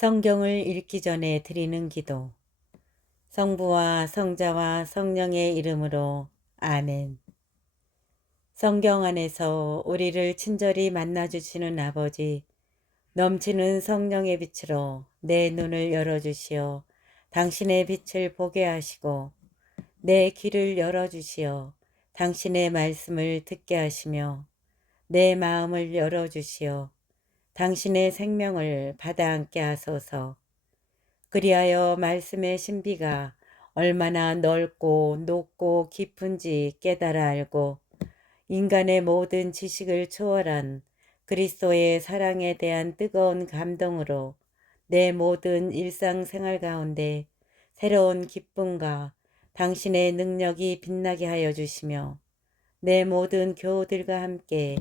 성경을 읽기 전에 드리는 기도. 성부와 성자와 성령의 이름으로 아멘. 성경 안에서 우리를 친절히 만나주시는 아버지, 넘치는 성령의 빛으로 내 눈을 열어주시어 당신의 빛을 보게 하시고, 내 귀를 열어주시어 당신의 말씀을 듣게 하시며, 내 마음을 열어주시어 당신의 생명을 받아 안게 하소서. 그리하여 말씀의 신비가 얼마나 넓고 높고 깊은지 깨달아 알고 인간의 모든 지식을 초월한 그리스도의 사랑에 대한 뜨거운 감동으로 내 모든 일상생활 가운데 새로운 기쁨과 당신의 능력이 빛나게 하여 주시며 내 모든 교우들과 함께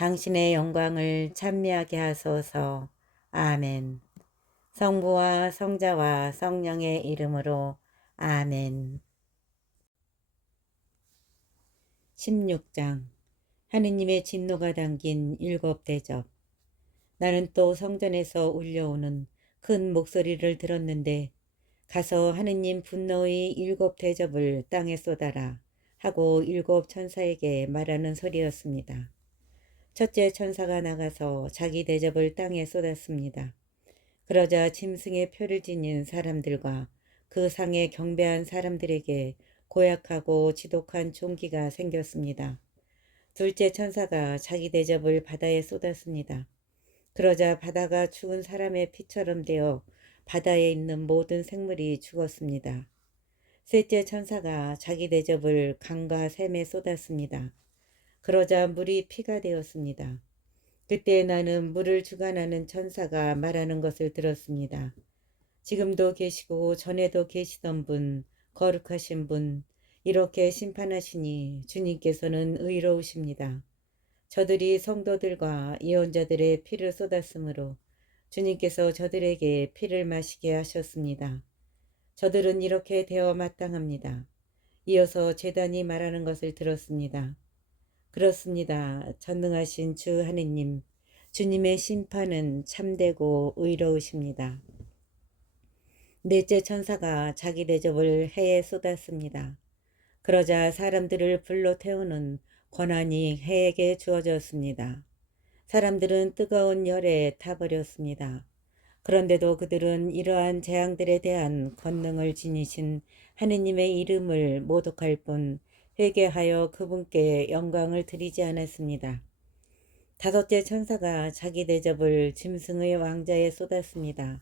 당신의 영광을 찬미하게 하소서. 아멘. 성부와 성자와 성령의 이름으로 아멘. 16장. 하느님의 진노가 담긴 일곱 대접. 나는 또 성전에서 울려오는 큰 목소리를 들었는데, 가서 하느님 분노의 일곱 대접을 땅에 쏟아라 하고 일곱 천사에게 말하는 소리였습니다. 첫째 천사가 나가서 자기 대접을 땅에 쏟았습니다. 그러자 짐승의 표를 지닌 사람들과 그 상에 경배한 사람들에게 고약하고 지독한 종기가 생겼습니다. 둘째 천사가 자기 대접을 바다에 쏟았습니다. 그러자 바다가 죽은 사람의 피처럼 되어 바다에 있는 모든 생물이 죽었습니다. 셋째 천사가 자기 대접을 강과 샘에 쏟았습니다. 그러자 물이 피가 되었습니다. 그때 나는 물을 주관하는 천사가 말하는 것을 들었습니다. 지금도 계시고 전에도 계시던 분, 거룩하신 분, 이렇게 심판하시니 주님께서는 의로우십니다. 저들이 성도들과 예언자들의 피를 쏟았으므로 주님께서 저들에게 피를 마시게 하셨습니다. 저들은 이렇게 되어 마땅합니다. 이어서 제단이 말하는 것을 들었습니다. 그렇습니다. 전능하신 주 하느님, 주님의 심판은 참되고 의로우십니다. 넷째 천사가 자기 대접을 해에 쏟았습니다. 그러자 사람들을 불로 태우는 권한이 해에게 주어졌습니다. 사람들은 뜨거운 열에 타버렸습니다. 그런데도 그들은 이러한 재앙들에 대한 권능을 지니신 하느님의 이름을 모독할 뿐 회개하여 그분께 영광을 드리지 않았습니다. 다섯째 천사가 자기 대접을 짐승의 왕자에 쏟았습니다.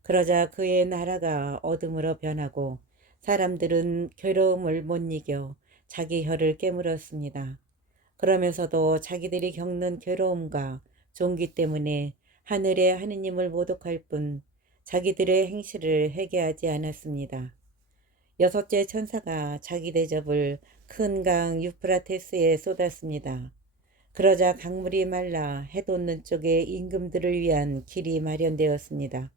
그러자 그의 나라가 어둠으로 변하고 사람들은 괴로움을 못 이겨 자기 혀를 깨물었습니다. 그러면서도 자기들이 겪는 괴로움과 종기 때문에 하늘의 하느님을 모독할 뿐 자기들의 행실을 회개하지 않았습니다. 여섯째 천사가 자기 대접을 큰 강 유프라테스에 쏟았습니다. 그러자 강물이 말라 해돋는 쪽에 임금들을 위한 길이 마련되었습니다.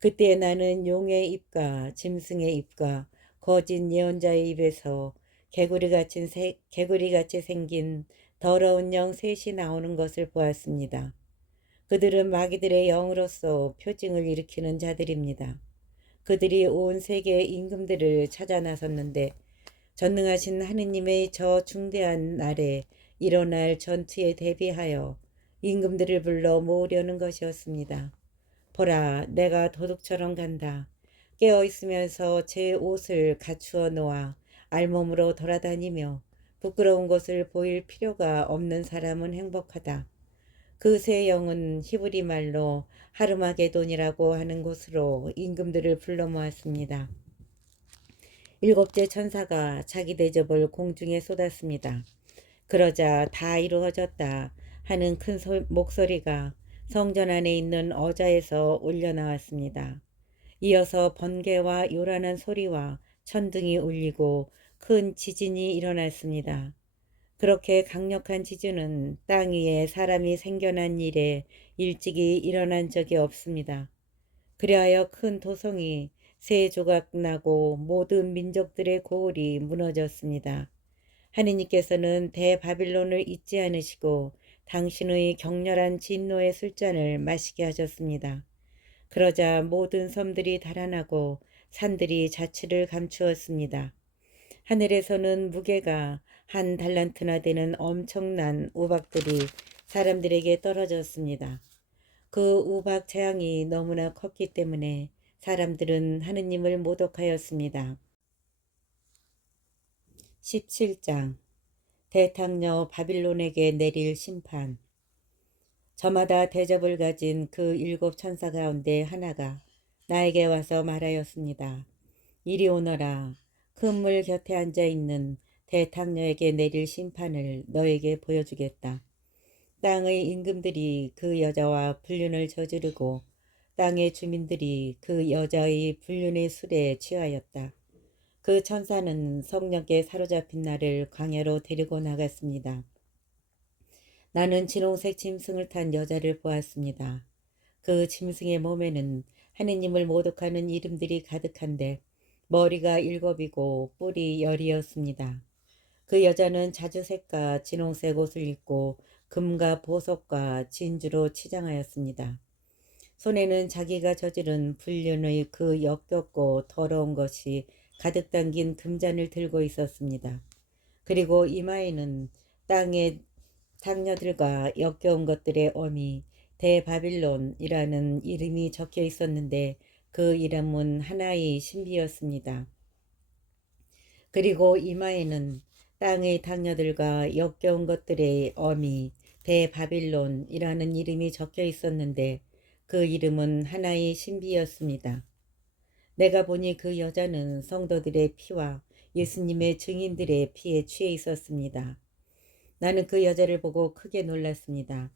그때 나는 용의 입과 짐승의 입과 거짓 예언자의 입에서 개구리같이 생긴 더러운 영 셋이 나오는 것을 보았습니다. 그들은 마귀들의 영으로서 표징을 일으키는 자들입니다. 그들이 온 세계의 임금들을 찾아 나섰는데 전능하신 하느님의 저 중대한 날에 일어날 전투에 대비하여 임금들을 불러 모으려는 것이었습니다. 보라, 내가 도둑처럼 간다. 깨어 있으면서 제 옷을 갖추어 놓아 알몸으로 돌아다니며 부끄러운 것을 보일 필요가 없는 사람은 행복하다. 그 세 영은 히브리 말로 하르마게돈이라고 하는 곳으로 임금들을 불러 모았습니다. 일곱째 천사가 자기 대접을 공중에 쏟았습니다. 그러자 다 이루어졌다 하는 큰 목소리가 성전 안에 있는 어자에서 울려나왔습니다. 이어서 번개와 요란한 소리와 천둥이 울리고 큰 지진이 일어났습니다. 그렇게 강력한 지진은 땅 위에 사람이 생겨난 일에 일찍이 일어난 적이 없습니다. 그리하여 큰 도성이 세 조각 나고 모든 민족들의 고울이 무너졌습니다. 하느님께서는 대바빌론을 잊지 않으시고 당신의 격렬한 진노의 술잔을 마시게 하셨습니다. 그러자 모든 섬들이 달아나고 산들이 자취를 감추었습니다. 하늘에서는 무게가 한 달란트나 되는 엄청난 우박들이 사람들에게 떨어졌습니다. 그 우박 재앙이 너무나 컸기 때문에 사람들은 하느님을 모독하였습니다. 17장 대탕녀 바빌론에게 내릴 심판. 저마다 대접을 가진 그 7천사 가운데 하나가 나에게 와서 말하였습니다. 이리 오너라. 큰 물 곁에 앉아 있는 대탕녀에게 내릴 심판을 너에게 보여주겠다. 땅의 임금들이 그 여자와 불륜을 저지르고 땅의 주민들이 그 여자의 불륜의 술에 취하였다. 그 천사는 성령께 사로잡힌 나를 광야로 데리고 나갔습니다. 나는 진홍색 짐승을 탄 여자를 보았습니다. 그 짐승의 몸에는 하느님을 모독하는 이름들이 가득한데 머리가 7이고 뿔이 10이었습니다. 그 여자는 자주색과 진홍색 옷을 입고 금과 보석과 진주로 치장하였습니다. 손에는 자기가 저지른 불륜의 그 역겹고 더러운 것이 가득 담긴 금잔을 들고 있었습니다. 그리고 이마에는 땅의 장녀들과 역겨운 것들의 어미 대바빌론이라는 이름이 적혀 있었는데 그 이름은 하나의 신비였습니다. 그리고 이마에는 땅의 장녀들과 역겨운 것들의 어미 대바빌론이라는 이름이 적혀 있었는데 그 이름은 하나의 신비였습니다. 내가 보니 그 여자는 성도들의 피와 예수님의 증인들의 피에 취해 있었습니다. 나는 그 여자를 보고 크게 놀랐습니다.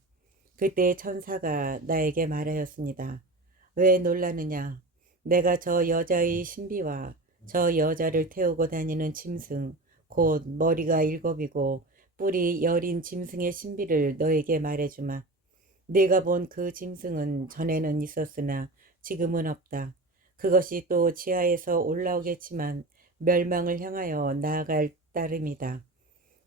그때 천사가 나에게 말하였습니다. 왜 놀라느냐? 내가 저 여자의 신비와 저 여자를 태우고 다니는 짐승, 곧 머리가 7이고 뿔이 10인 짐승의 신비를 너에게 말해주마. 네가 본 그 짐승은 전에는 있었으나 지금은 없다. 그것이 또 지하에서 올라오겠지만 멸망을 향하여 나아갈 따름이다.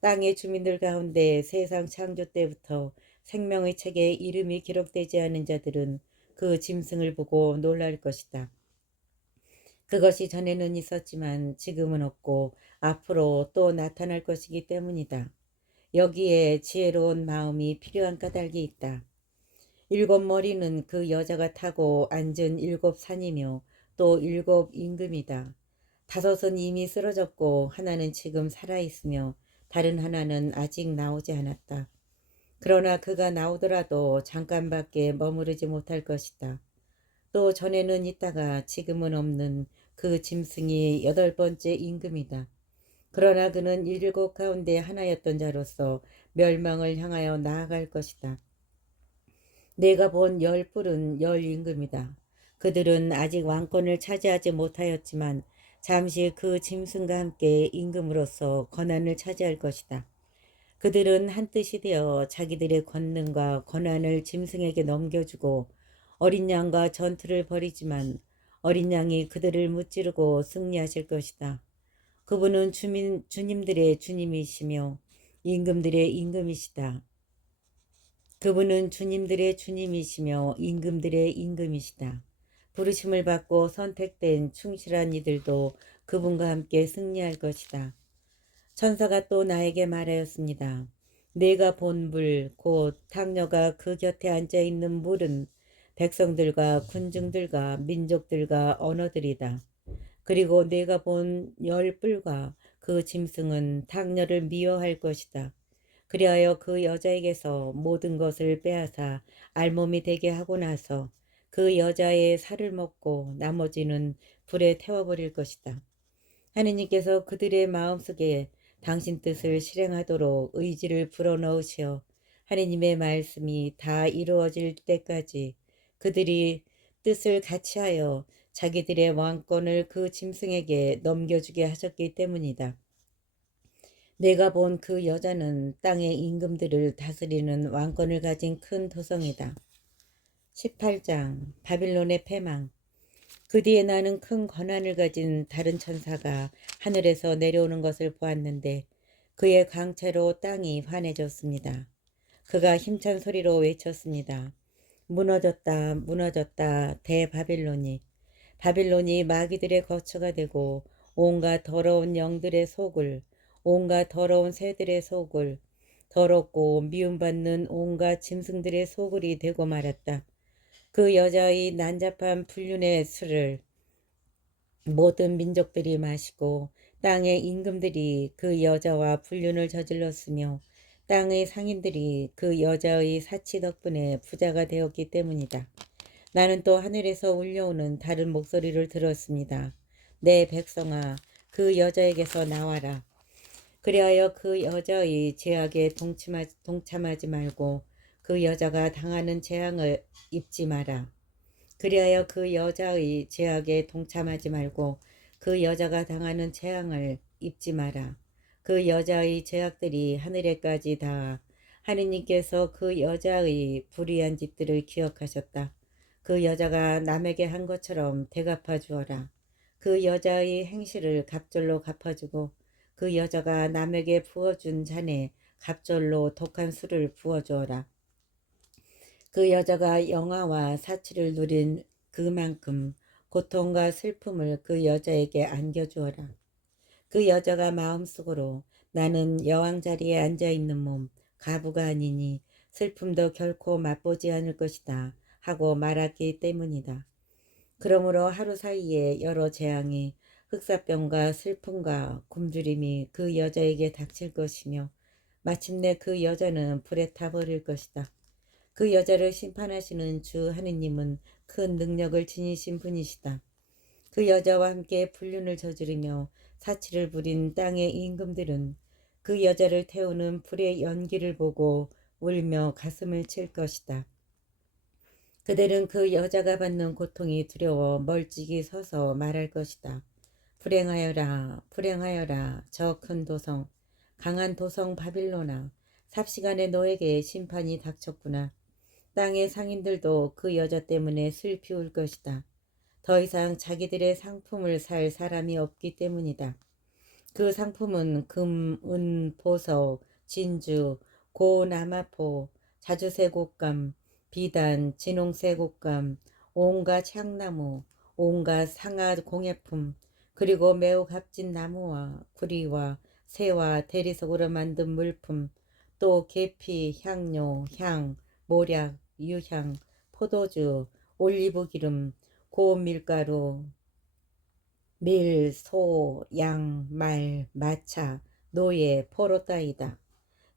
땅의 주민들 가운데 세상 창조 때부터 생명의 책에 이름이 기록되지 않은 자들은 그 짐승을 보고 놀랄 것이다. 그것이 전에는 있었지만 지금은 없고 앞으로 또 나타날 것이기 때문이다. 여기에 지혜로운 마음이 필요한 까닭이 있다. 7머리는 그 여자가 타고 앉은 7산이며 또 7임금이다. 5은 이미 쓰러졌고 하나는 지금 살아있으며 다른 하나는 아직 나오지 않았다. 그러나 그가 나오더라도 잠깐밖에 머무르지 못할 것이다. 또 전에는 있다가 지금은 없는 그 짐승이 8번째 임금이다. 그러나 그는 7 가운데 하나였던 자로서 멸망을 향하여 나아갈 것이다. 내가 본 10뿔은 10임금이다. 그들은 아직 왕권을 차지하지 못하였지만 잠시 그 짐승과 함께 임금으로서 권한을 차지할 것이다. 그들은 한뜻이 되어 자기들의 권능과 권한을 짐승에게 넘겨주고 어린 양과 전투를 벌이지만 어린 양이 그들을 무찌르고 승리하실 것이다. 그분은 주님들의 주님이시며 임금들의 임금이시다. 그분은 주님들의 주님이시며 임금들의 임금이시다. 부르심을 받고 선택된 충실한 이들도 그분과 함께 승리할 것이다. 천사가 또 나에게 말하였습니다. 내가 본 물, 곧 탕녀가 그 곁에 앉아있는 물은 백성들과 군중들과 민족들과 언어들이다. 그리고 내가 본 10뿔과 그 짐승은 탕녀를 미워할 것이다. 그리하여 그 여자에게서 모든 것을 빼앗아 알몸이 되게 하고 나서 그 여자의 살을 먹고 나머지는 불에 태워버릴 것이다. 하느님께서 그들의 마음속에 당신 뜻을 실행하도록 의지를 불어넣으시어 하느님의 말씀이 다 이루어질 때까지 그들이 뜻을 같이하여 자기들의 왕권을 그 짐승에게 넘겨주게 하셨기 때문이다. 내가 본 그 여자는 땅의 임금들을 다스리는 왕권을 가진 큰 도성이다. 18장 바빌론의 패망. 그 뒤에 나는 큰 권한을 가진 다른 천사가 하늘에서 내려오는 것을 보았는데 그의 광채로 땅이 환해졌습니다. 그가 힘찬 소리로 외쳤습니다. 무너졌다, 무너졌다, 대바빌론이. 바빌론이 마귀들의 거처가 되고 온갖 더러운 영들의 속을, 온갖 더러운 새들의 속을, 더럽고 미움받는 온갖 짐승들의 소굴이 되고 말았다. 그 여자의 난잡한 불륜의 술을 모든 민족들이 마시고 땅의 임금들이 그 여자와 불륜을 저질렀으며 땅의 상인들이 그 여자의 사치 덕분에 부자가 되었기 때문이다. 나는 또 하늘에서 울려오는 다른 목소리를 들었습니다. 내 백성아, 그 여자에게서 나와라. 그리하여 그 여자의 죄악에 동참하지 말고 그 여자가 당하는 재앙을 입지 마라. 그리하여 그 여자의 죄악에 동참하지 말고 그 여자가 당하는 재앙을 입지 마라. 그 여자의 죄악들이 하늘에까지 닿아 하느님께서 그 여자의 불의한 짓들을 기억하셨다. 그 여자가 남에게 한 것처럼 되갚아 주어라. 그 여자의 행실을 갑절로 갚아주고 그 여자가 남에게 부어준 잔에 갑절로 독한 술을 부어주어라. 그 여자가 영화와 사치를 누린 그만큼 고통과 슬픔을 그 여자에게 안겨주어라. 그 여자가 마음속으로 나는 여왕 자리에 앉아있는 몸 가부가 아니니 슬픔도 결코 맛보지 않을 것이다 하고 말했기 때문이다. 그러므로 하루 사이에 여러 재앙이 흑사병과 슬픔과 굶주림이 그 여자에게 닥칠 것이며 마침내 그 여자는 불에 타버릴 것이다. 그 여자를 심판하시는 주 하느님은 큰 능력을 지니신 분이시다. 그 여자와 함께 불륜을 저지르며 사치를 부린 땅의 임금들은 그 여자를 태우는 불의 연기를 보고 울며 가슴을 칠 것이다. 그들은 그 여자가 받는 고통이 두려워 멀찍이 서서 말할 것이다. 불행하여라, 불행하여라, 저 큰 도성, 강한 도성 바빌로나, 삽시간에 너에게 심판이 닥쳤구나. 땅의 상인들도 그 여자 때문에 슬피 울 것이다. 더 이상 자기들의 상품을 살 사람이 없기 때문이다. 그 상품은 금, 은, 보석, 진주, 고나마포, 자주색 옷감, 비단, 진홍색 옷감, 온갖 향나무, 온갖 상아 공예품, 그리고 매우 값진 나무와 구리와 새와 대리석으로 만든 물품, 또 계피, 향료, 향, 모략, 유향, 포도주, 올리브 기름, 고운 밀가루, 밀, 소, 양, 말, 마차, 노예, 포로 따위다.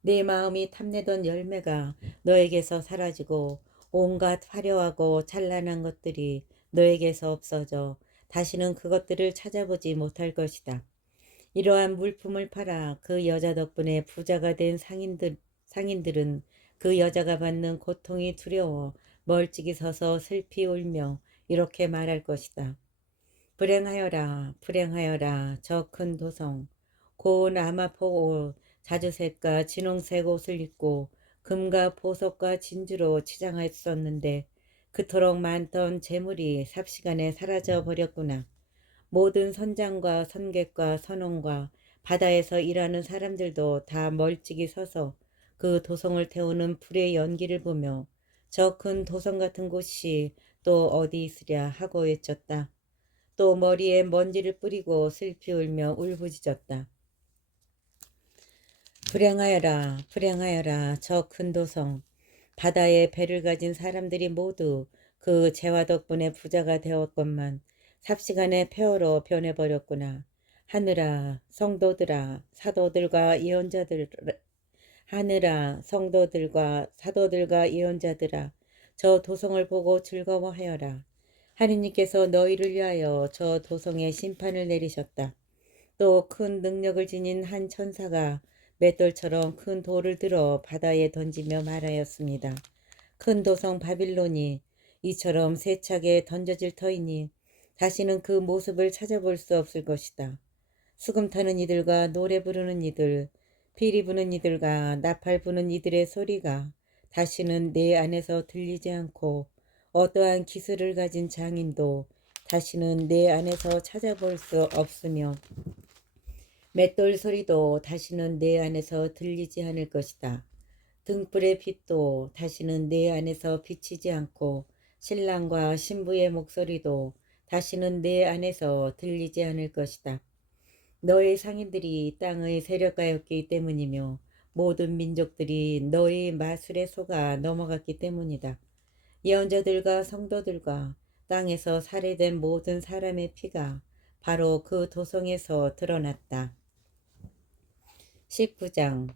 내 마음이 탐내던 열매가 너에게서 사라지고 온갖 화려하고 찬란한 것들이 너에게서 없어져 다시는 그것들을 찾아보지 못할 것이다. 이러한 물품을 팔아 그 여자 덕분에 부자가 된 상인들은 그 여자가 받는 고통이 두려워 멀찍이 서서 슬피 울며 이렇게 말할 것이다. 불행하여라, 불행하여라, 저 큰 도성. 고운 아마포 옷, 자주색과 진홍색 옷을 입고 금과 보석과 진주로 치장했었는데 그토록 많던 재물이 삽시간에 사라져 버렸구나. 모든 선장과 선객과 선원과 바다에서 일하는 사람들도 다 멀찍이 서서 그 도성을 태우는 불의 연기를 보며 저 큰 도성 같은 곳이 또 어디 있으랴 하고 외쳤다. 또 머리에 먼지를 뿌리고 슬피 울며 울부짖었다. 불행하여라, 불행하여라, 저 큰 도성. 바다에 배를 가진 사람들이 모두 그 재화 덕분에 부자가 되었건만 삽시간에 폐허로 변해버렸구나. 하늘아, 성도들아, 사도들과 예언자들, 하늘아, 성도들과 사도들과 예언자들아, 저 도성을 보고 즐거워하여라. 하느님께서 너희를 위하여 저 도성에 심판을 내리셨다. 또 큰 능력을 지닌 한 천사가 맷돌처럼 큰 돌을 들어 바다에 던지며 말하였습니다. 큰 도성 바빌론이 이처럼 세차게 던져질 터이니 다시는 그 모습을 찾아볼 수 없을 것이다. 수금 타는 이들과 노래 부르는 이들, 피리 부는 이들과 나팔 부는 이들의 소리가 다시는 내 안에서 들리지 않고 어떠한 기술을 가진 장인도 다시는 내 안에서 찾아볼 수 없으며 맷돌 소리도 다시는 내 안에서 들리지 않을 것이다. 등불의 빛도 다시는 내 안에서 비치지 않고 신랑과 신부의 목소리도 다시는 내 안에서 들리지 않을 것이다. 너의 상인들이 땅의 세력가였기 때문이며 모든 민족들이 너의 마술에 속아 넘어갔기 때문이다. 예언자들과 성도들과 땅에서 살해된 모든 사람의 피가 바로 그 도성에서 드러났다. 19장.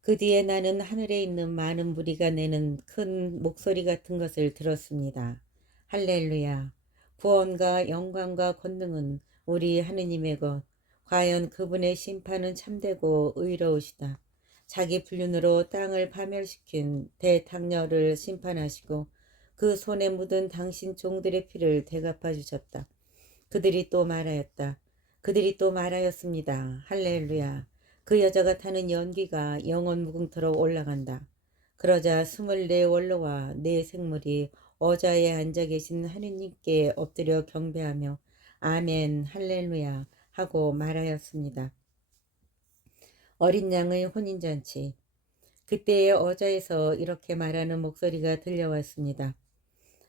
그 뒤에 나는 하늘에 있는 많은 무리가 내는 큰 목소리 같은 것을 들었습니다. 할렐루야. 구원과 영광과 권능은 우리 하느님의 것. 과연 그분의 심판은 참되고 의로우시다. 자기 불륜으로 땅을 파멸시킨 대탕녀를 심판하시고 그 손에 묻은 당신 종들의 피를 대갚아 주셨다. 그들이 또 말하였다. 그들이 또 말하였습니다. 할렐루야. 그 여자가 타는 연기가 영원 무궁토록 올라간다. 그러자 24원로와 네 생물이 어자에 앉아 계신 하느님께 엎드려 경배하며 아멘 할렐루야 하고 말하였습니다. 어린 양의 혼인잔치. 그때의 어자에서 이렇게 말하는 목소리가 들려왔습니다.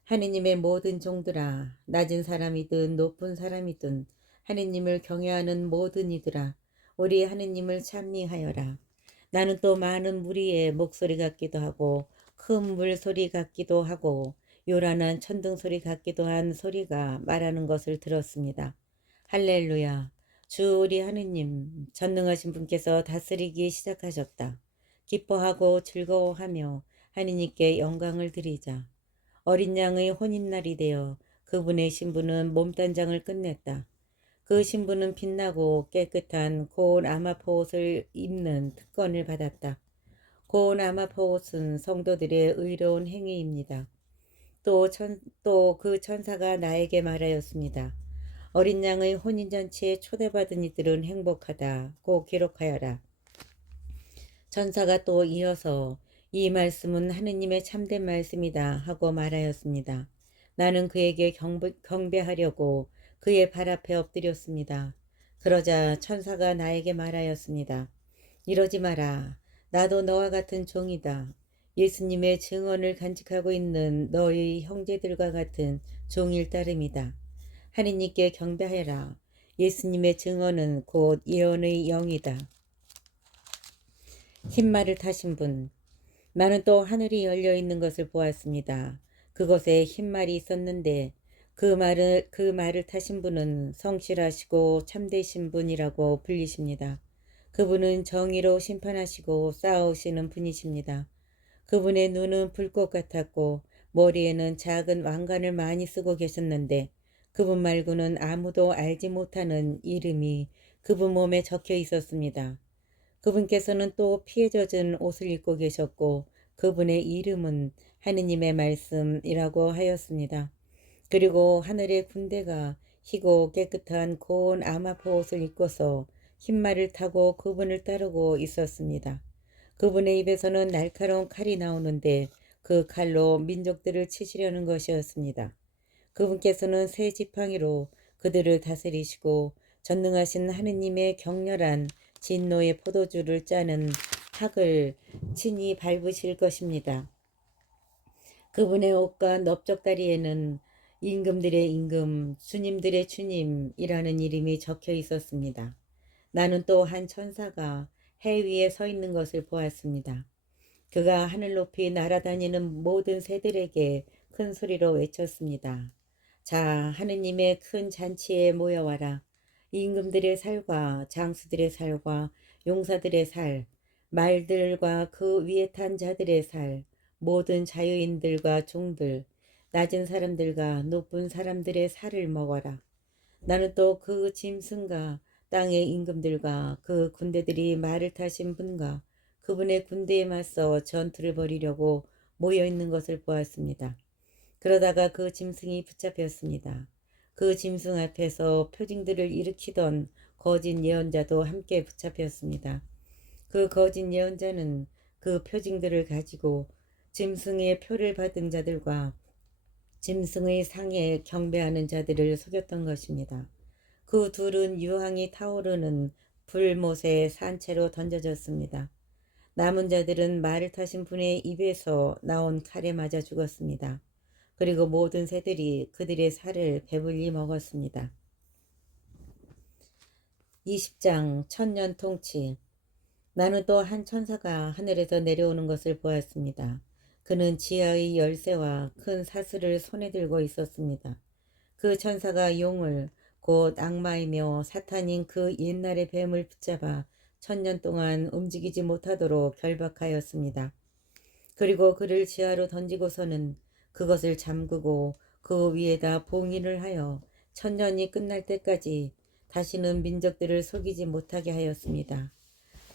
하느님의 모든 종들아, 낮은 사람이든 높은 사람이든 하느님을 경외하는 모든 이들아, 우리 하느님을 찬미하여라. 나는 또 많은 무리의 목소리 같기도 하고 큰 물소리 같기도 하고 요란한 천둥 소리 같기도 한 소리가 말하는 것을 들었습니다. 할렐루야. 주 우리 하느님 전능하신 분께서 다스리기 시작하셨다. 기뻐하고 즐거워하며 하느님께 영광을 드리자. 어린 양의 혼인날이 되어 그분의 신부는 몸단장을 끝냈다. 그 신부는 빛나고 깨끗한 고운 아마포 옷을 입는 특권을 받았다. 고운 아마포 옷은 성도들의 의로운 행위입니다. 또 그 천사가 나에게 말하였습니다. 어린 양의 혼인잔치에 초대받은 이들은 행복하다고 기록하여라. 천사가 또 이어서 이 말씀은 하느님의 참된 말씀이다 하고 말하였습니다. 나는 그에게 경배하려고 그의 발 앞에 엎드렸습니다. 그러자 천사가 나에게 말하였습니다. 이러지 마라. 나도 너와 같은 종이다. 예수님의 증언을 간직하고 있는 너희 형제들과 같은 종일 따름이다. 하느님께 경배하여라. 예수님의 증언은 곧 예언의 영이다. 흰말을 타신 분. 나는 또 하늘이 열려 있는 것을 보았습니다. 그곳에 흰말이 있었는데 그 말을 타신 분은 성실하시고 참되신 분이라고 불리십니다. 그분은 정의로 심판하시고 싸우시는 분이십니다. 그분의 눈은 불꽃 같았고 머리에는 작은 왕관을 많이 쓰고 계셨는데 그분 말고는 아무도 알지 못하는 이름이 그분 몸에 적혀 있었습니다. 그분께서는 또 피에 젖은 옷을 입고 계셨고 그분의 이름은 하느님의 말씀이라고 하였습니다. 그리고 하늘의 군대가 희고 깨끗한 고운 아마포 옷을 입고서 흰말을 타고 그분을 따르고 있었습니다. 그분의 입에서는 날카로운 칼이 나오는데 그 칼로 민족들을 치시려는 것이었습니다. 그분께서는 새 지팡이로 그들을 다스리시고 전능하신 하느님의 격렬한 진노의 포도주를 짜는 탁을 친히 밟으실 것입니다. 그분의 옷과 넓적다리에는 임금들의 임금, 주님들의 주님이라는 이름이 적혀 있었습니다. 나는 또 한 천사가 해 위에 서 있는 것을 보았습니다. 그가 하늘 높이 날아다니는 모든 새들에게 큰 소리로 외쳤습니다. 자, 하느님의 큰 잔치에 모여와라. 임금들의 살과 장수들의 살과 용사들의 살, 말들과 그 위에 탄 자들의 살, 모든 자유인들과 종들, 낮은 사람들과 높은 사람들의 살을 먹어라. 나는 또 그 짐승과 땅의 임금들과 그 군대들이 말을 타신 분과 그분의 군대에 맞서 전투를 벌이려고 모여있는 것을 보았습니다. 그러다가 그 짐승이 붙잡혔습니다. 그 짐승 앞에서 표징들을 일으키던 거짓 예언자도 함께 붙잡혔습니다. 그 거짓 예언자는 그 표징들을 가지고 짐승의 표를 받은 자들과 짐승의 상에 경배하는 자들을 속였던 것입니다. 그 둘은 유황이 타오르는 불못에 산채로 던져졌습니다. 남은 자들은 말을 타신 분의 입에서 나온 칼에 맞아 죽었습니다. 그리고 모든 새들이 그들의 살을 배불리 먹었습니다. 20장 천년 통치. 나는 또 한 천사가 하늘에서 내려오는 것을 보았습니다. 그는 지하의 열쇠와 큰 사슬을 손에 들고 있었습니다. 그 천사가 용을 곧 악마이며 사탄인 그 옛날의 뱀을 붙잡아 천년 동안 움직이지 못하도록 결박하였습니다. 그리고 그를 지하로 던지고서는 그것을 잠그고 그 위에다 봉인을 하여 천년이 끝날 때까지 다시는 민족들을 속이지 못하게 하였습니다.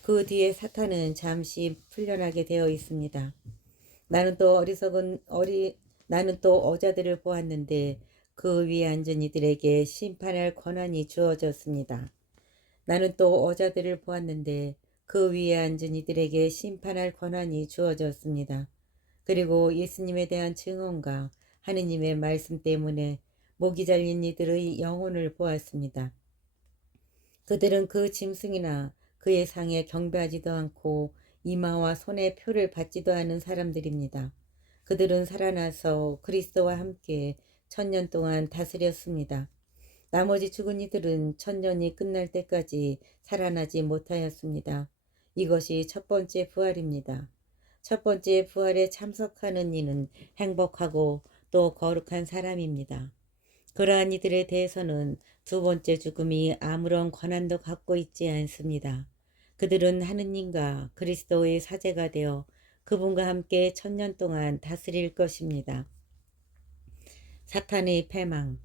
그 뒤에 사탄은 잠시 풀려나게 되어 있습니다. 나는 또 어자들을 보았는데 그 위에 앉은 이들에게 심판할 권한이 주어졌습니다. 나는 또 어자들을 보았는데 그 위에 앉은 이들에게 심판할 권한이 주어졌습니다. 그리고 예수님에 대한 증언과 하느님의 말씀 때문에 목이 잘린 이들의 영혼을 보았습니다. 그들은 그 짐승이나 그의 상에 경배하지도 않고 이마와 손에 표를 받지도 않은 사람들입니다. 그들은 살아나서 그리스도와 함께 천년 동안 다스렸습니다. 나머지 죽은 이들은 천년이 끝날 때까지 살아나지 못하였습니다. 이것이 첫 번째 부활입니다. 첫 번째 부활에 참석하는 이는 행복하고 또 거룩한 사람입니다. 그러한 이들에 대해서는 두 번째 죽음이 아무런 권한도 갖고 있지 않습니다. 그들은 하느님과 그리스도의 사제가 되어 그분과 함께 천년 동안 다스릴 것입니다. 사탄의 패망.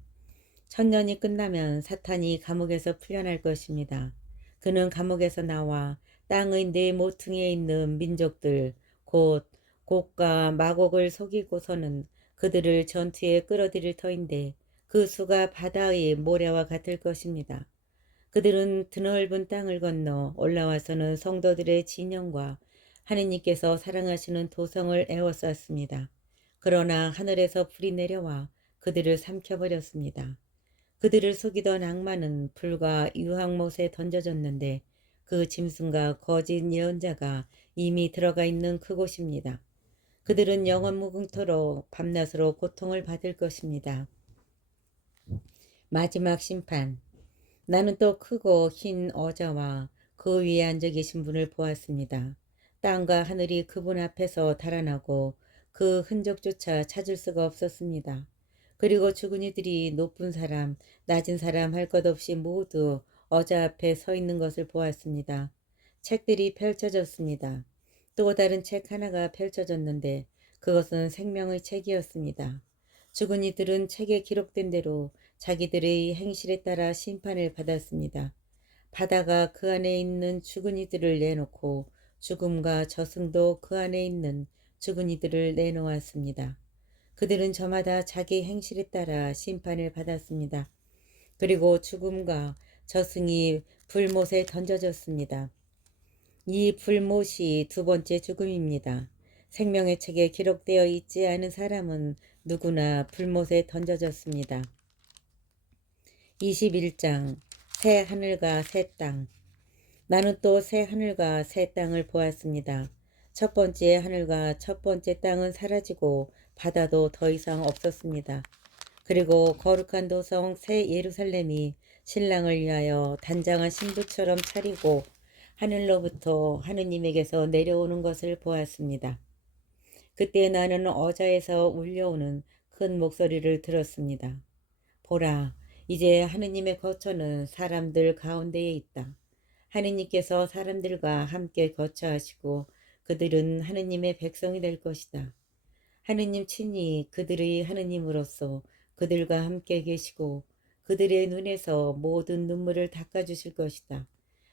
천년이 끝나면 사탄이 감옥에서 풀려날 것입니다. 그는 감옥에서 나와 땅의 네 모퉁이에 있는 민족들 곧 곡과 마곡을 속이고서는 그들을 전투에 끌어들일 터인데 그 수가 바다의 모래와 같을 것입니다. 그들은 드넓은 땅을 건너 올라와서는 성도들의 진영과 하느님께서 사랑하시는 도성을 에워쌌습니다. 그러나 하늘에서 불이 내려와 그들을 삼켜버렸습니다. 그들을 속이던 악마는 불과 유황못에 던져졌는데 그 짐승과 거짓 예언자가 이미 들어가 있는 그곳입니다. 그들은 영원 무궁토록 밤낮으로 고통을 받을 것입니다. 마지막 심판. 나는 또 크고 흰 어자와 그 위에 앉아 계신 분을 보았습니다. 땅과 하늘이 그분 앞에서 달아나고 그 흔적조차 찾을 수가 없었습니다. 그리고 죽은 이들이 높은 사람, 낮은 사람 할 것 없이 모두 어자 앞에 서 있는 것을 보았습니다. 책들이 펼쳐졌습니다. 또 다른 책 하나가 펼쳐졌는데 그것은 생명의 책이었습니다. 죽은 이들은 책에 기록된 대로 자기들의 행실에 따라 심판을 받았습니다. 바다가 그 안에 있는 죽은 이들을 내놓고 죽음과 저승도 그 안에 있는 죽은 이들을 내놓았습니다. 그들은 저마다 자기 행실에 따라 심판을 받았습니다. 그리고 죽음과 저승이 불못에 던져졌습니다. 이 불못이 두 번째 죽음입니다. 생명의 책에 기록되어 있지 않은 사람은 누구나 불못에 던져졌습니다. 21장 새 하늘과 새 땅. 나는 또 새 하늘과 새 땅을 보았습니다. 첫 번째 하늘과 첫 번째 땅은 사라지고 바다도 더 이상 없었습니다. 그리고 거룩한 도성 새 예루살렘이 신랑을 위하여 단장한 신부처럼 차리고 하늘로부터 하느님에게서 내려오는 것을 보았습니다. 그때 나는 어자에서 울려오는 큰 목소리를 들었습니다. 보라, 이제 하느님의 거처는 사람들 가운데에 있다. 하느님께서 사람들과 함께 거처하시고 그들은 하느님의 백성이 될 것이다. 하느님 친히 그들의 하느님으로서 그들과 함께 계시고 그들의 눈에서 모든 눈물을 닦아주실 것이다.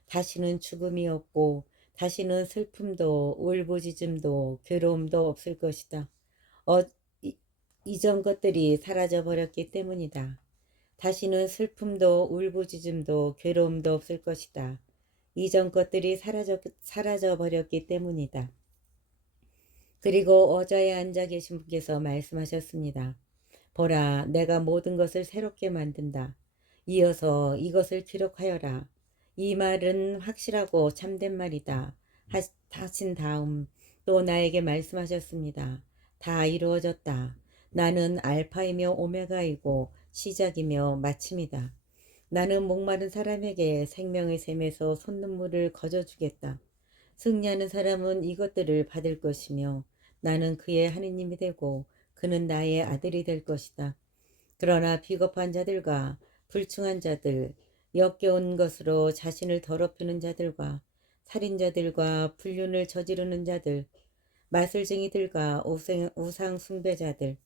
다시는 죽음이 없고 다시는 슬픔도 울부짖음도 괴로움도 없을 것이다. 이전 것들이 사라져 버렸기 때문이다. 다시는 슬픔도 울부짖음도 괴로움도 없을 것이다. 이전 것들이 사라져 버렸기 때문이다. 그리고 어자에 앉아 계신 분께서 말씀하셨습니다. 보라, 내가 모든 것을 새롭게 만든다. 이어서 이것을 기록하여라. 이 말은 확실하고 참된 말이다. 하신 다음 또 나에게 말씀하셨습니다. 다 이루어졌다. 나는 알파이며 오메가이고 시작이며 마침이다. 나는 목마른 사람에게 생명의 샘에서 솟는물을 거저주겠다. 승리하는 사람은 이것들을 받을 것이며 나는 그의 하느님이 되고 그는 나의 아들이 될 것이다. 그러나 비겁한 자들과 불충한 자들, 역겨운 것으로 자신을 더럽히는 자들과 살인자들과 불륜을 저지르는 자들, 마술쟁이들과 우상 숭배자들,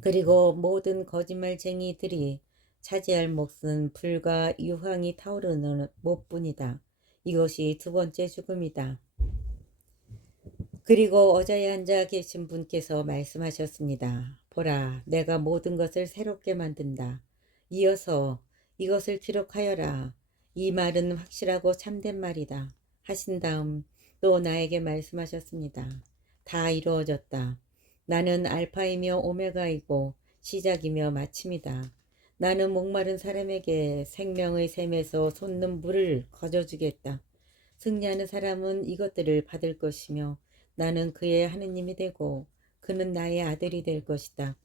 그리고 모든 거짓말쟁이들이 차지할 몫은 불과 유황이 타오르는 못뿐이다. 이것이 두 번째 죽음이다. 그리고 어자에 앉아 계신 분께서 말씀하셨습니다. 보라, 내가 모든 것을 새롭게 만든다. 이어서 이것을 기록하여라. 이 말은 확실하고 참된 말이다. 하신 다음 또 나에게 말씀하셨습니다. 다 이루어졌다. 나는 알파이며 오메가이고 시작이며 마침이다. 나는 목마른 사람에게 생명의 샘에서 솟는 물을 거저주겠다. 승리하는 사람은 이것들을 받을 것이며 나는 그의 하느님이 되고 그는 나의 아들이 될 것이다.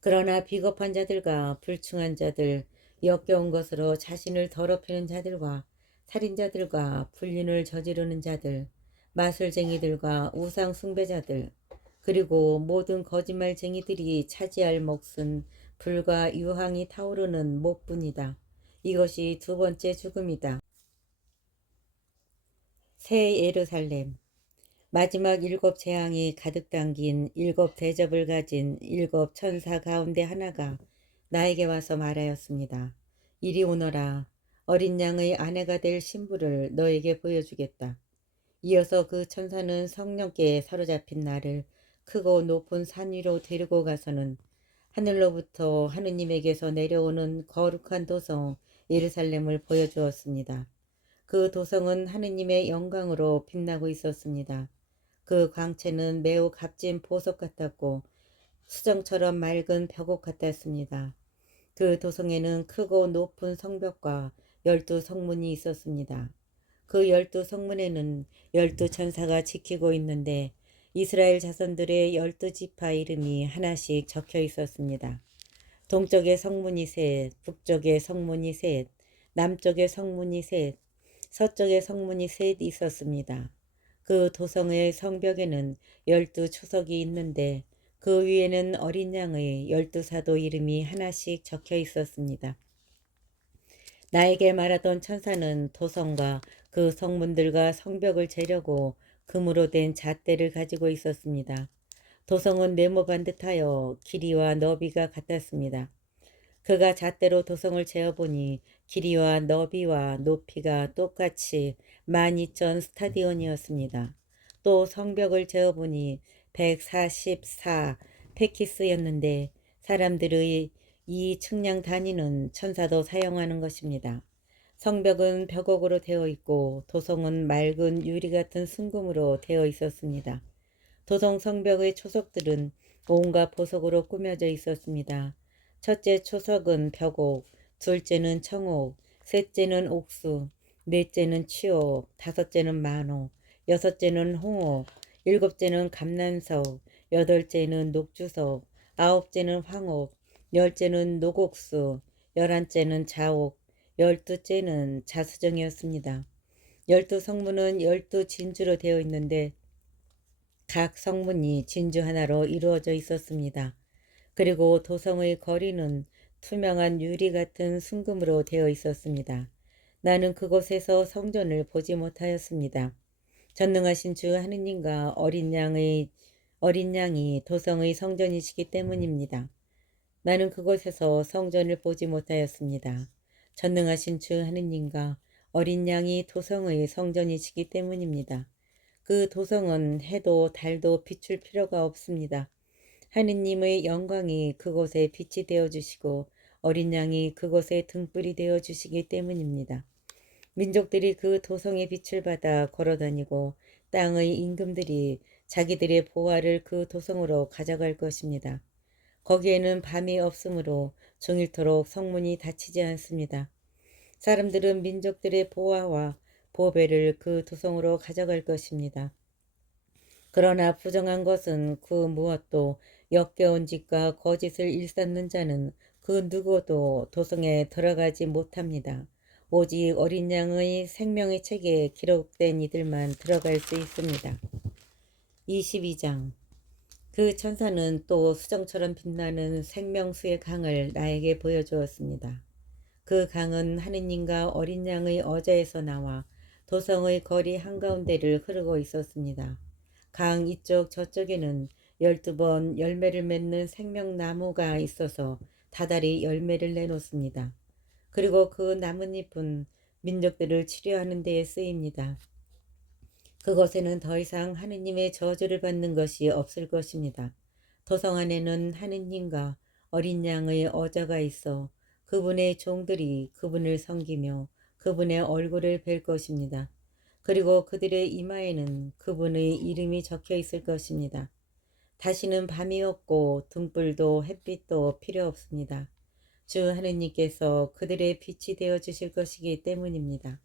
그러나 비겁한 자들과 불충한 자들, 역겨운 것으로 자신을 더럽히는 자들과 살인자들과 불륜을 저지르는 자들, 마술쟁이들과 우상 숭배자들, 그리고 모든 거짓말쟁이들이 차지할 몫은 불과 유황이 타오르는 못뿐이다. 이것이 두 번째 죽음이다. 새 예루살렘 마지막 일곱 재앙이 가득 담긴 일곱 대접을 가진 일곱 천사 가운데 하나가 나에게 와서 말하였습니다. 이리 오너라. 어린 양의 아내가 될 신부를 너에게 보여주겠다. 이어서 그 천사는 성령께 사로잡힌 나를 크고 높은 산 위로 데리고 가서는 하늘로부터 하느님에게서 내려오는 거룩한 도성 예루살렘을 보여주었습니다. 그 도성은 하느님의 영광으로 빛나고 있었습니다. 그 광채는 매우 값진 보석 같았고 수정처럼 맑은 벽옥 같았습니다. 그 도성에는 크고 높은 성벽과 12성문이 있었습니다. 그 12성문에는 12천사가 지키고 있는데 이스라엘 자손들의 12지파 이름이 하나씩 적혀 있었습니다. 동쪽의 성문이 셋, 북쪽의 성문이 셋, 남쪽의 성문이 셋, 서쪽의 성문이 셋 있었습니다. 그 도성의 성벽에는 12초석이 있는데 그 위에는 어린 양의 12사도 이름이 하나씩 적혀 있었습니다. 나에게 말하던 천사는 도성과 그 성문들과 성벽을 재려고 금으로 된 잣대를 가지고 있었습니다. 도성은 네모 반듯하여 길이와 너비가 같았습니다. 그가 잣대로 도성을 재어보니 길이와 너비와 높이가 똑같이 12,000 스타디온이었습니다. 또 성벽을 재어보니 144 페키스였는데 사람들의 이 측량 단위는 천사도 사용하는 것입니다. 성벽은 벽옥으로 되어 있고 도성은 맑은 유리 같은 순금으로 되어 있었습니다. 도성 성벽의 초석들은 온갖 보석으로 꾸며져 있었습니다. 첫째 초석은 벽옥, 둘째는 청옥, 셋째는 옥수, 넷째는 취옥, 다섯째는 만옥, 여섯째는 홍옥, 일곱째는 감난석, 여덟째는 녹주석, 아홉째는 황옥, 열째는 녹옥수, 열한째는 자옥, 열두째는 자수정이었습니다. 12성문은 12진주로 되어 있는데 각 성문이 진주 하나로 이루어져 있었습니다. 그리고 도성의 거리는 투명한 유리 같은 순금으로 되어 있었습니다. 나는 그곳에서 성전을 보지 못하였습니다. 전능하신 주 하느님과 어린 양이 도성의 성전이시기 때문입니다. 나는 그곳에서 성전을 보지 못하였습니다. 전능하신 주 하느님과 어린 양이 도성의 성전이시기 때문입니다. 그 도성은 해도 달도 비출 필요가 없습니다. 하느님의 영광이 그곳에 빛이 되어주시고 어린 양이 그곳에 등불이 되어주시기 때문입니다. 민족들이 그 도성의 빛을 받아 걸어다니고 땅의 임금들이 자기들의 보화를 그 도성으로 가져갈 것입니다. 거기에는 밤이 없으므로 종일토록 성문이 닫히지 않습니다. 사람들은 민족들의 보화와 보배를 그 도성으로 가져갈 것입니다. 그러나 부정한 것은 그 무엇도 역겨운 짓과 거짓을 일삼는 자는 그 누구도 도성에 들어가지 못합니다. 오직 어린 양의 생명의 책에 기록된 이들만 들어갈 수 있습니다. 22장. 그 천사는 또 수정처럼 빛나는 생명수의 강을 나에게 보여주었습니다. 그 강은 하느님과 어린 양의 어자에서 나와 도성의 거리 한가운데를 흐르고 있었습니다. 강 이쪽 저쪽에는 12번 열매를 맺는 생명나무가 있어서 다달이 열매를 내놓습니다. 그리고 그 나뭇잎은 민족들을 치료하는 데에 쓰입니다. 그곳에는 더 이상 하느님의 저주를 받는 것이 없을 것입니다. 도성 안에는 하느님과 어린 양의 어자가 있어 그분의 종들이 그분을 섬기며 그분의 얼굴을 뵐 것입니다. 그리고 그들의 이마에는 그분의 이름이 적혀 있을 것입니다. 다시는 밤이 없고 등불도 햇빛도 필요 없습니다. 주 하느님께서 그들의 빛이 되어 주실 것이기 때문입니다.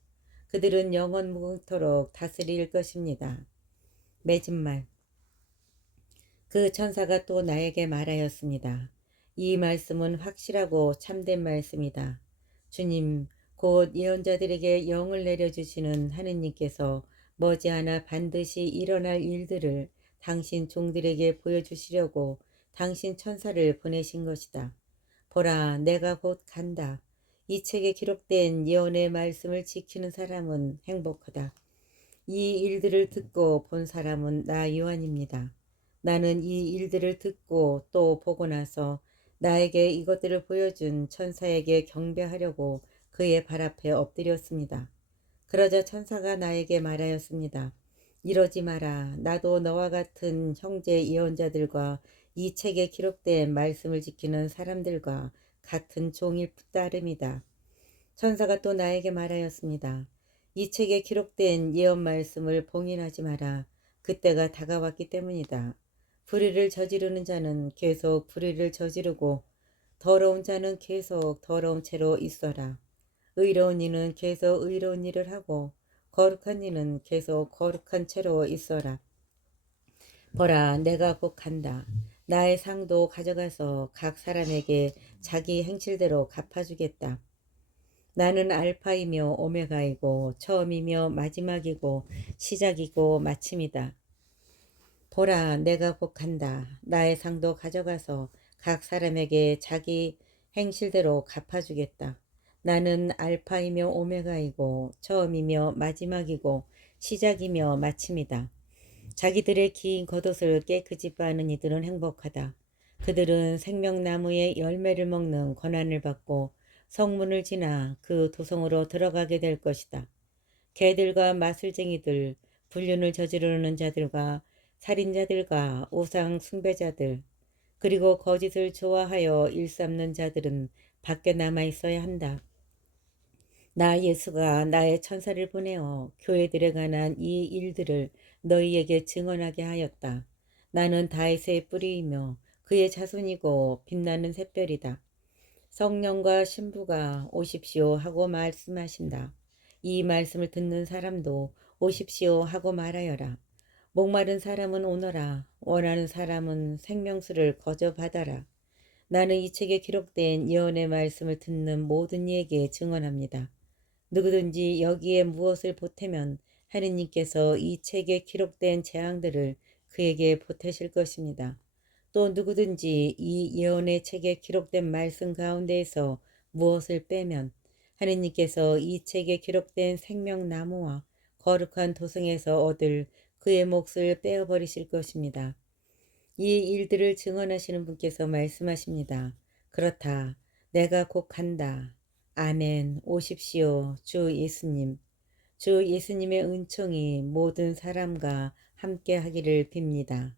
그들은 영원 무궁토록 다스릴 것입니다. 맺은 말. 그 천사가 또 나에게 말하였습니다. 이 말씀은 확실하고 참된 말씀이다. 주님, 곧 예언자들에게 영을 내려주시는 하느님께서 머지않아 반드시 일어날 일들을 당신 종들에게 보여주시려고 당신 천사를 보내신 것이다. 보라, 내가 곧 간다. 이 책에 기록된 예언의 말씀을 지키는 사람은 행복하다. 이 일들을 듣고 본 사람은 나 요한입니다. 나는 이 일들을 듣고 또 보고 나서 나에게 이것들을 보여준 천사에게 경배하려고 그의 발 앞에 엎드렸습니다. 그러자 천사가 나에게 말하였습니다. 이러지 마라. 나도 너와 같은 형제 예언자들과 이 책에 기록된 말씀을 지키는 사람들과 같은 종일 따름이다. 천사가 또 나에게 말하였습니다. 이 책에 기록된 예언 말씀을 봉인하지 마라. 그때가 다가왔기 때문이다. 불의를 저지르는 자는 계속 불의를 저지르고 더러운 자는 계속 더러운 채로 있어라. 의로운 이는 계속 의로운 일을 하고 거룩한 이는 계속 거룩한 채로 있어라. 보라, 내가 곧 간다. 나의 상도 가져가서 각 사람에게 자기 행실대로 갚아주겠다. 나는 알파이며 오메가이고 처음이며 마지막이고 시작이고 마침이다. 보라, 내가 곧 간다. 나의 상도 가져가서 각 사람에게 자기 행실대로 갚아주겠다. 나는 알파이며 오메가이고 처음이며 마지막이고 시작이며 마침이다. 자기들의 긴 겉옷을 깨끗이 빠는 이들은 행복하다. 그들은 생명나무의 열매를 먹는 권한을 받고 성문을 지나 그 도성으로 들어가게 될 것이다. 개들과 마술쟁이들, 불륜을 저지르는 자들과 살인자들과 우상 숭배자들, 그리고 거짓을 좋아하여 일삼는 자들은 밖에 남아 있어야 한다. 나 예수가 나의 천사를 보내어 교회들에 관한 이 일들을 너희에게 증언하게 하였다. 나는 다윗의 뿌리이며 그의 자손이고 빛나는 샛별이다. 성령과 신부가 오십시오 하고 말씀하신다. 이 말씀을 듣는 사람도 오십시오 하고 말하여라. 목마른 사람은 오너라. 원하는 사람은 생명수를 거저 받아라. 나는 이 책에 기록된 예언의 말씀을 듣는 모든 이에게 증언합니다. 누구든지 여기에 무엇을 보태면 하느님께서 이 책에 기록된 재앙들을 그에게 보태실 것입니다. 또 누구든지 이 예언의 책에 기록된 말씀 가운데에서 무엇을 빼면 하느님께서 이 책에 기록된 생명나무와 거룩한 도성에서 얻을 그의 몫을 빼어버리실 것입니다. 이 일들을 증언하시는 분께서 말씀하십니다. 그렇다. 내가 곧 간다. 아멘. 오십시오. 주 예수님. 주 예수님의 은총이 모든 사람과 함께 하기를 빕니다.